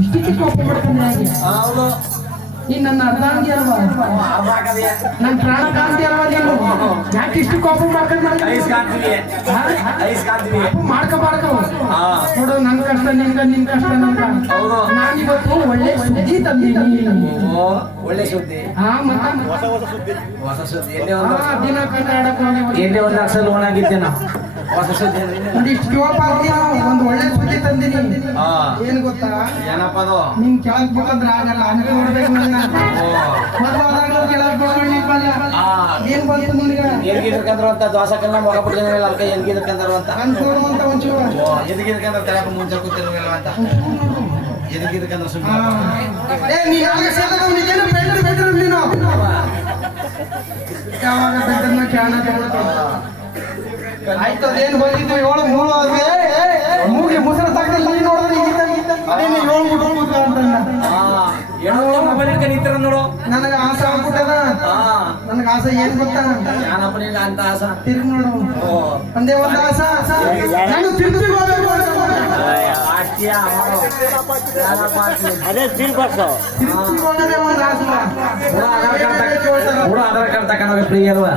ಇಷ್ಟಕ್ಕೆ ಕೋಪ? ಹೌದು. ನೀನ್ ನನ್ನ ಅರ್ಧಾಂಗಿ ಅಲ್ವಾ? ಅವಾಗದೇ ನನ್ ಪ್ರಾಣ ಕಾಂತಿ ಅಲ್ವಾ ನೀನು? ಯಾಕೆ ಇಷ್ಟು ಕೋಪ ಮಾಡ್ಕೊಂಡ್ ಮಾಡ್ಕೋಬಾರ್ದು. ನೋಡು ನನ್ ಕಷ್ಟ ನಿನ್ಗ ನಿನ್ ಕಷ್ಟ ನನ್ಗ ನಾನಿವತ್ತು ಒಳ್ಳೆ ಸುದ್ದಿ ತಂದಿದ್ದೀನಿ. ಒಳ್ಳೆ ಸುದ್ದಿ ಹಾ ಮತ್ತ? ಹೊಸ ಸುದ್ದಿ ದಿನ ಕನ್ನಡ ಎಲ್ಲಿ ಒಂದು ಲಕ್ಷ ಲೋನ್ ಆಗಿದ್ದೆ ನಾವು. ಅಂದ್ರೆ? ಒಂದಿಷ್ಟು ಕೋಪ ಆಗ್ತೀಯ ಒಂದ್ ಒಳ್ಳೆ ಸುದ್ದಿ ತಂದಿನಿ. ಏನ್ ಗೊತ್ತಾ? ಏನಪ್ಪ ಅದು? ನಿನ್ ಕೆಳಗ್ ಬಿಡಂದ್ರ ಆಗಲ್ಲ ಹಂಗೆ ನೋಡ್ಬೇಕು ಓ. ಮದ್ವಾದಾಗ ಕೆಳಗ್ ಆ ಏನ್ ಬಂತು ನಿನ್ಗ? ಎಲ್ಗಿದ್ರಕಂದ್ರ ಅಂತ ದೋಸಕಲ್ಲ ಮಗ ಅದಕ್ಕೆ ಎಲ್ಗಿದ್ರಕಂದ್ರ ಅಂತ. ನನ್ ಅಂತ ಒಂಚೂರು. ಓ ಎದಗಿದ್ರಕಂದ್ರ ತಲೆಪ ಮುಂಚೆ ಕೂತಿರಲಿಲ್ಲ ಅಂತ. ಎದಗಿದ್ರಕಂದ್ರ ಹಾ. ಸುಮ್ಮನೆ ಏ ನೀ ಆಗ ಸೇದಾಗ ನೀನೇನು ಬೆಂಡ್ರು ಬೆಂಡ್ರು ನೀನು. ಯಾವಾಗ ಬೆಂಡ್ರನ್ನ ಅದೇನು ಬಂದಿದ್ದು? ಏಳು ಮೂರು ಆದ್ಮೇಲೆ ಮೂಗಿ ಮುಸರ ನೀನ್ ನೋಡಿದ್ರೆ ಅದೇನು ಏಳು ಮೊಬೈಲ್ ನೋಡು. ನನಗೆ ಆಸೆ ಆಗ್ಬಿಟ್ಟದ. ಹಾ ನನಗ ಆಸೆ ಏನ್ ಗೊತ್ತಾ? ಅಂತ ಆಸ? ತಿರುಗಿ ನೋಡು. ಒಂದೇ ಒಂದು ಆಸೆ ನಾನು ತಿರುಗಿ ಹೋಗ್ಬೇಕು? ಅದೇ ಹೋಗೋದೇ ಒಂದು ಆಸೆ ಕೂಡ ಆಧಾರ್ ಕಾರ್ಡ್ ತಕ- ತಗೊಂಡೋಗಿ ಫ್ರೀ ಅಲ್ವಾ?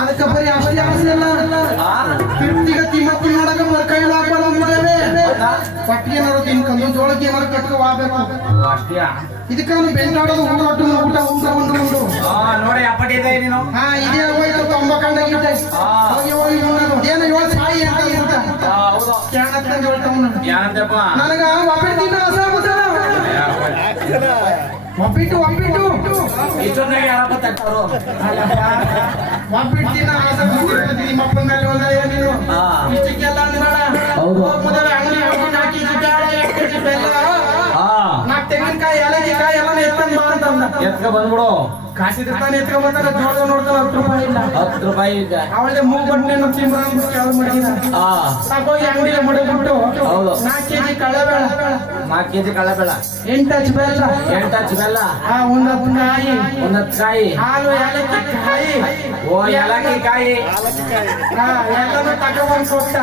ಅದಕ್ಕೆ ಬರೀ ಅಷ್ಟೇ ಆಸೆ ಅಲ್ಲ ಹಾ. ತಿರ್ತಿಗ ತಿಮ್ಮತ್ತಿ ಮಾಡಕ ಮರ ಕೈ ಹಾಕಲ್ಲ ಅಂದ್ಬಿಟ್ಟವೆ ಪಟ್ಟಿಗೆ ನೋಡು ತಿನ್ಕೊಂಡು ಜೋಳಕ್ಕೆ ಮರ ಕಟ್ಕೊ ಹೋಗ್ಬೇಕು ಅಷ್ಟೇ ಇದಕ್ಕೆ ಅವನು ಬೆಂಗಾಡೋದು ಊಟ ಒಟ್ಟು ಊಟ ಊಟ ಉಂಡು ಉಂಡು ಹಾ ನೋಡಿ ಅಪ್ಪಟಿ ಇದೆ ನೀನು. ಹಾ ಇದೇ ಹೋಯ್ತು ತೊಂಬ ಕಂಡಾಗಿದ್ದೆ ಹಾ. ಹೋಗಿ ಹೋಗಿ ಉಣ್ಣೋದು. ಏನೋ ಏಳು ಸಾಯಿ ಅಂತ ಯಾನಂತಪ್ಪ ನನಗ ಒಪ್ಪಿಟ್ಟಿನ ಆಸೆ ಆಗ್ಬಿಟ್ಟದ ಒಪ್ಪಿಟ್ಟು ಒಪ್ಪಿಟ್ಟು ಇಷ್ಟೊಂದಾಗಿ ಯಾರಪ್ಪ ತಿನ್ನ ಆಸೆ ಮೇಲೆ ಹೋದ ನೀನು ಹಾ. ಇಷ್ಟಕ್ಕೆಲ್ಲ ಅನ್ಬೇಡ ಹೌದು. ಅಂಗಡಿ ಕೆಜಿ ಬೆಲ್ಲ ತೆಂಗಿನಕಾಯಿ ಏಲಕ್ಕಿಕಾಯಿ ಎಲ್ಲ ಎತ್ಕೊಂಡ್ ಬಾ ಅಂತಂದ ಎತ್ಕ ಬಂದ್ಬಿಡು. ಕಾಸಿದ್ರೆ ತಾನೇ ಎತ್ಕೊಂಬರ್ತಾನೆ ಜೋಳ ನೋಡ್ತಾನೆ ಹತ್ತು ರೂಪಾಯಿ ಇಲ್ಲ. ಹತ್ತು ರೂಪಾಯಿ ಇದೆ ಅವಳೆ ಬಟ್ಟೆ ತಿಂಬ್ರ ಅಂದ್ಬಿಟ್ಟು ಕೆಳಗೆ ಮಡಗಿದ ಹಾ. ಸಾಕೋಗಿ ಅಂಗಡಿಗೆ ಮಡಗ್ಬಿಟ್ಟು ಹೌದು. ನಾಲ್ಕು ಕೆಜಿ ಕಳೆಬೇಳ. ನಾಲ್ಕು ಕೆಜಿ ಕಳಬೇಡ ಎಂಟು ಹಚ್ಚ ಬೆಲ್ಲ. ಎಂಟು ಹಚ್ಚ ಬೆಲ್ಲ. ಆ ಒಂದತ್ತು ಕಾಯಿ. ಒಂದತ್ತು ಕಾಯಿ. ಹಾಲು ಏಲಕ್ಕಿ ಕಾಯಿ. ಓ ಏಲಕ್ಕಿ ಕಾಯಿ. ಎಲ್ಲನೂ ತಗೊಂಡ್ ಕೊಟ್ಟ.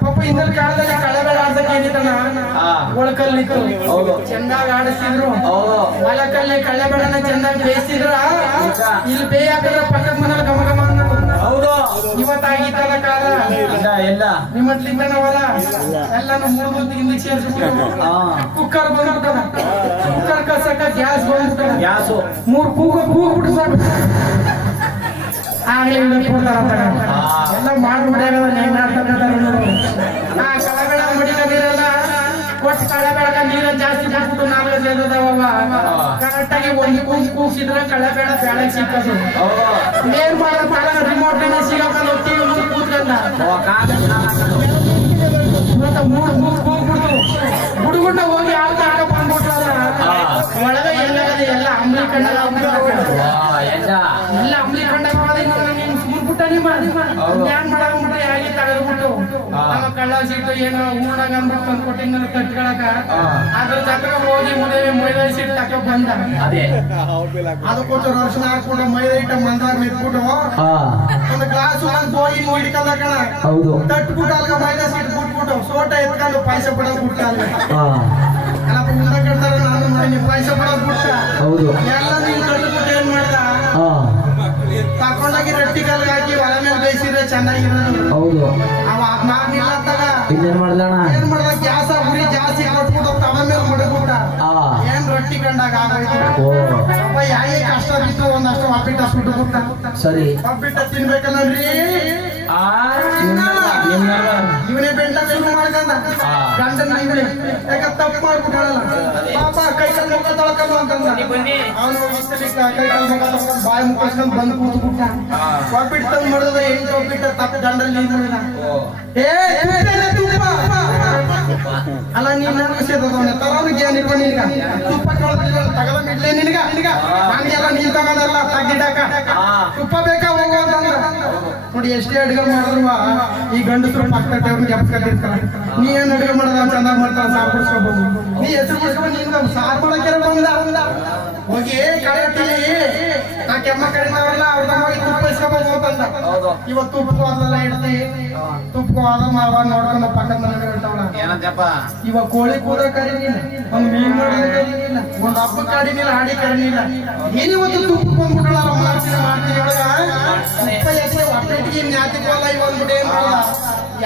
ಪಾಪ ಹಿಂದಿನ ಕಾಲದಲ್ಲಿ ಕಳೆದಾಗ ಆಡ್ಸಕ್ ಏನಿತ್ತಣ್ಣ? ಹಾ. ಒಳಕಲ್ಲಿತ್ತು. ಹೌದು. ಚಂದಾಗ ಆಡಿಸಿದ್ರು ಹೌದು. ಹೊಲಕಲ್ಲಿ ಕಳ್ಳೆಬೇಳನ ಚಂದಾಗಿ ಬೇಯಿಸಿದ್ರ. ಇಲ್ಲಿ ಬೇಯ ಹಾಕಿದ್ರೆ ಪಕ್ಕದ ಮನೇಲಿ ಗಮ ಗಮ ಹೌದು. ಇವತ್ತಾಗಿತ್ತಲ್ಲ ಕಾಲ ಎಲ್ಲ ನಿಮ್ಮ ಲಿಂಗನವಲ್ಲ ಎಲ್ಲಾನು ಮೂರು ಮಂದಿ ಹಿಂದಕ್ಕೆ ಸೇರಿಸ್ಬಿಟ್ಟು ಹಾ. ಕುಕ್ಕರ್ ಬಂದ್ಬಿಟ್ಟದ ಕುಕ್ಕರ್ ಕಸಕ ಗ್ಯಾಸ್ ಬಂದ್ಬಿಟ್ಟದ ಗ್ಯಾಸು. ಮೂರು ಕೂಗ ಕೂಗ್ಬಿಟ್ಟು ಸಾಕು. ಆಗ್ಲೇ ಕೊಡ್ತಾರ ಹಾ. ಎಲ್ಲ ಮಾಡ್ಬಿಡ್ಯಾಗ ಆ ಕಳಗಳ ಮಡಿಕ ಒಟ್ಟು ಕಳಬೇಳಕ ನೀರ ಜಾಸ್ತಿ ಜಾಸ್ತಿ ನಾಲ್ಕು ಸೇರಿದವ ಕರೆಕ್ಟ್ ಆಗಿ ಒಂದು ಕೂಗ್ ಕೂಗ್ಸಿದ್ರೆ ಕಳಬೇಳ ಬೇಳೆ ಸಿಕ್ಕದು ಏನ್ ಮಾಡೋದು ರಿಮೋಟ್ ಸಿಗಕೊಂಡು ಟಿವಿ ಮುಂದೆ ಕೂತ್ಕೊಂಡ ಮೂರು ಮೂರು ನಿಮ್ಮ ತಗದ್ಬಿಟ್ಟು? ನಮ್ಮ ಕಳ್ಳ ಸಿಟ್ಟು ಏನೋ ಊರಾಗ ಅಂದ್ಬಿಟ್ಟು ತಂದು ಕೊಟ್ಟಿನ ಕಟ್ಕೊಳಕ ಆದ್ರ ಅದ್ರ ಜೊತೆಗೆ ಹೋಗಿ ಮದುವೆ ಮೈದಾ ಸಿಟ್ಟು ತಕ ಬಂದ. ಅದೇ. ಅದು ಕೊಟ್ಟು ಅರ್ಶನ ಹಾಕೊಂಡು ಮೈದಾ ಇಟ್ಟ ಮಂದಾಗ ನಿಂತ್ಬಿಟ್ಟು ಒಂದು ಗ್ಲಾಸ್ ಒಂದು ಹೋಗಿ ಹಿಡ್ಕೊಂಡ ಕಣ. ಹೌದು. ತಟ್ಬಿಟ್ಟು ಅಲ್ಗ ಮೈದಾ ಸಿಟ್ಟು ಬಿಟ್ಬಿಟ್ಟು ಸೋಟ ಎತ್ಕೊಂಡು ಪಾಯಸ ಬಿಡೋದು ಬಿಟ್ಟ ಹೌದು. ಅವ ಅಂತಾಗ ಇನ್ನೇನ್ ಮಾಡ್ದಣ ಏನ್ ಮಾಡ್ದ? ಗ್ಯಾಸ ಉರಿ ಜಾಸ್ತಿ ಕೊಟ್ಬಿಟ್ಟು ತವ ಮೇಲೆ ಮಡಗ್ಬಿಟ್ಟ. ಹಾ ಏನ್ ರೊಟ್ಟಿ ಕಂಡಾಗ ಆಗೋಯ್ತು? ಅಪ್ಪ ಯಾಕೆ ಕಷ್ಟ ಬಿತ್ತು ಒಂದಷ್ಟು ಒಪ್ಪಿಟ್ಟು ಅಷ್ಟು ಬಿಟ್ಟ ಸರಿ. ಒಪ್ಪಿಟ್ಟ ತಿನ್ಬೇಕಲ್ಲನ್ರಿ ಇವನೇ ಯಾಕ ತಪ್ಪು ಮಾಡ್ಬಿಟ್ಟಾಳಲ್ಲ? ಪಾಪ ಕೈ ಕಾಲು ಮುಖ ತೊಳ್ಕೊಂಡು ಅಂತಂದ. ಅವನು ಕೈ ಕಾಲು ಮುಖ ತೊಳ್ಕೊಂಡು ಬಾಯಿ ಮುಖಸ್ಕೊಂಡು ಬಂದು ಕೂತ್ಬಿಟ್ಟ. ಒಪ್ಪಿಟ್ಟು ತಂದು ಮಾಡಿದ ಹೆಂಗ್ ಒಪ್ಪಿಟ್ಟ ತಪ್ಪು ದಂಡಲ್ಲಿ ನೀನ್ ಏ ತುಪ್ಪ ಅಲ್ಲ ನೀನ್ ನನಗೆ ಸೇದವನೆ ತರೋನಿಗೆ ಏನ್ ಇಟ್ಕೊಂಡು ನಿನ್ಗ? ತುಪ್ಪ ಕೇಳೋದಿಲ್ಲ ಮಿಡ್ಲೆ ನಿನ್ಗ? ನೀನ್ ತಗೊಂಡಲ್ಲ ತಗ್ಗಿಡಾಕ. ತುಪ್ಪ ಬೇಕಾ ಹೋಗೋ ಅಂತಂದ್ರ ನೋಡಿ ಎಷ್ಟೇ ಅಡುಗೆ ಮಾಡಿದ್ರು ಈ ಗಂಡಸರು ಪಕ್ಕ ಅವ್ರನ್ನ ಜಪ್ಸ್ಕೊಂಡಿರ್ತಾರ ನೀ ಏನ್ ಅಡುಗೆ ಮಾಡೋದ ಚಂದ ಮಾಡ್ತಾರ ಸಾರ್ ಬಿಡ್ಸ್ಕೊಬೋದು ನೀ ಹೆಸರು ಬಿಡ್ಸ್ಕೊಂಡು ನಿನ್ಗ ಸಾರ್ ಮಾಡಕ್ಕೆ ಬಂದ. ಹೋಗಿ ಕಳೆ ತಿಳಿ ನಾ ಕೆಮ್ಮ ಕಡಿಮೆ ಅವ್ರಲ್ಲ ಅವ್ರ ತಮ್ಮ ತುಪ್ಪ ಇಸ್ಕೊಬೋದು ಇವತ್ತು ತುಪ್ಪಕ್ಕೂ ಅದೆಲ್ಲ ಇಡ್ತಿ. ತುಪ್ಪಕ್ಕೂ ಅದ ಮಾವ ನೋಡ್ಕೊಂಡು ಪಕ್ಕದ ಮನೆ ಇವಾಗ ಕೋಳಿ ಕೂದ ಕರೀನಿಲ್ಲ ಒಂದ್ ಮೀನ್ ಮಾಡೋದ ಕರೀನಿಲ್ಲ ಒಂದ್ ಹಬ್ಬ ಕಾಡಿನಿಲ್ಲ ಹಾಡಿ ಕರೀನಿಲ್ಲ ಏನಿವತ್ತು ತುಪ್ಪ ಬಂದ್ಬಿಟ್ಟಳ ಮಾಡ್ತೀನಿ ಮಾಡ್ತೀನಿ ಒಳಗ? ತುಪ್ಪ ಎಸೆ ಹೊಟ್ಟೆಟಿಗೆ ನ್ಯಾತಿಕೋಲ್ಲ ಇವಾಗ ಬಿಡೇ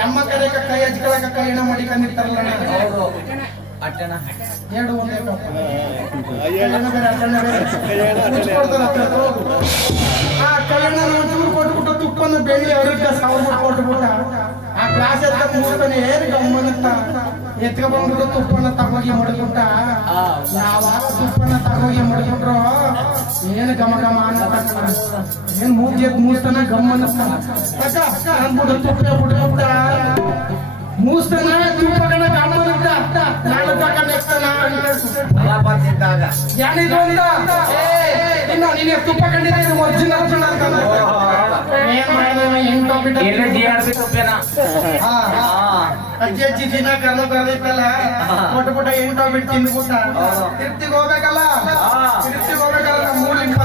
ಎಮ್ಮ ಕರೆಕ ಕೈ ಹಚ್ಕೊಳಕ ಕೈ ಎಣ ಮಾಡಿಕೊಂಡಿರ್ತಾರಲ್ಲ ಅಟ್ಟಣ ಎರಡು ಒಂದೇ. ಆ ಕೈಯಣ್ಣ ಒಂಚೂರು ಕೊಟ್ಬಿಟ್ಟು ತುಪ್ಪನ ಬೆಳ್ಳಿ ಅವ್ರಿಗೆ ಸಾವಿರ ಕೊಟ್ಬಿಟ್ಟ. ಆ ಕ್ಲಾಸ್ ಎತ್ತ ಮುಗಿಸ್ತಾನೆ ಏನು ಗಮ್ಮನತ್ತ ಎತ್ಕ ತುಪ್ಪನ್ನ ತುಪ್ಪನ ತಗೋಗಿ ಮಡಗ್ಬಿಟ್ಟ ಯಾವಾಗ ತುಪ್ಪನ ತಗೋಗಿ ಮಡಗ್ಬಿಟ್ರು ಏನು ಗಮ ಗಮ ಅನ್ನತ್ತ. ಏನ್ ಮೂಗಿ ಮೂಸ್ತನ ಅಕ್ಕ ಅಂದ್ಬಿಟ್ಟು ತುಪ್ಪ ಬಿಟ್ಬಿಟ್ಟ ಮೂಸ್ತನ ತುಪ್ಪ ಕಣ ಗಮ್ಮನತ್ತ ನಾನು ತಕ ನೆಕ್ತಾನ ಅಲ್ಲಪ್ಪ ಯಾನಿದು ಅಂತ పెట్టినా నేను తుప్పకండి నేను వచ్చిన ಅಜ್ಜಿ ದಿನ ಕಲ್ಲ ಬರ್ದಿತ್ತಲ್ಲ ಪುಟ್ಟ ಪುಟ್ಟ ಎಂಟು ಬಿಟ್ಟು ತಿಂದ್ಬಿಟ್ಟ ತಿರ್ತಿಗೆ ಹೋಗ್ಬೇಕಲ್ಲ ತಿರ್ತಿಗೆ ಹೋಗ್ಬೇಕಲ್ಲ ನಮ್ಮ ಮೂಲಿಂಪ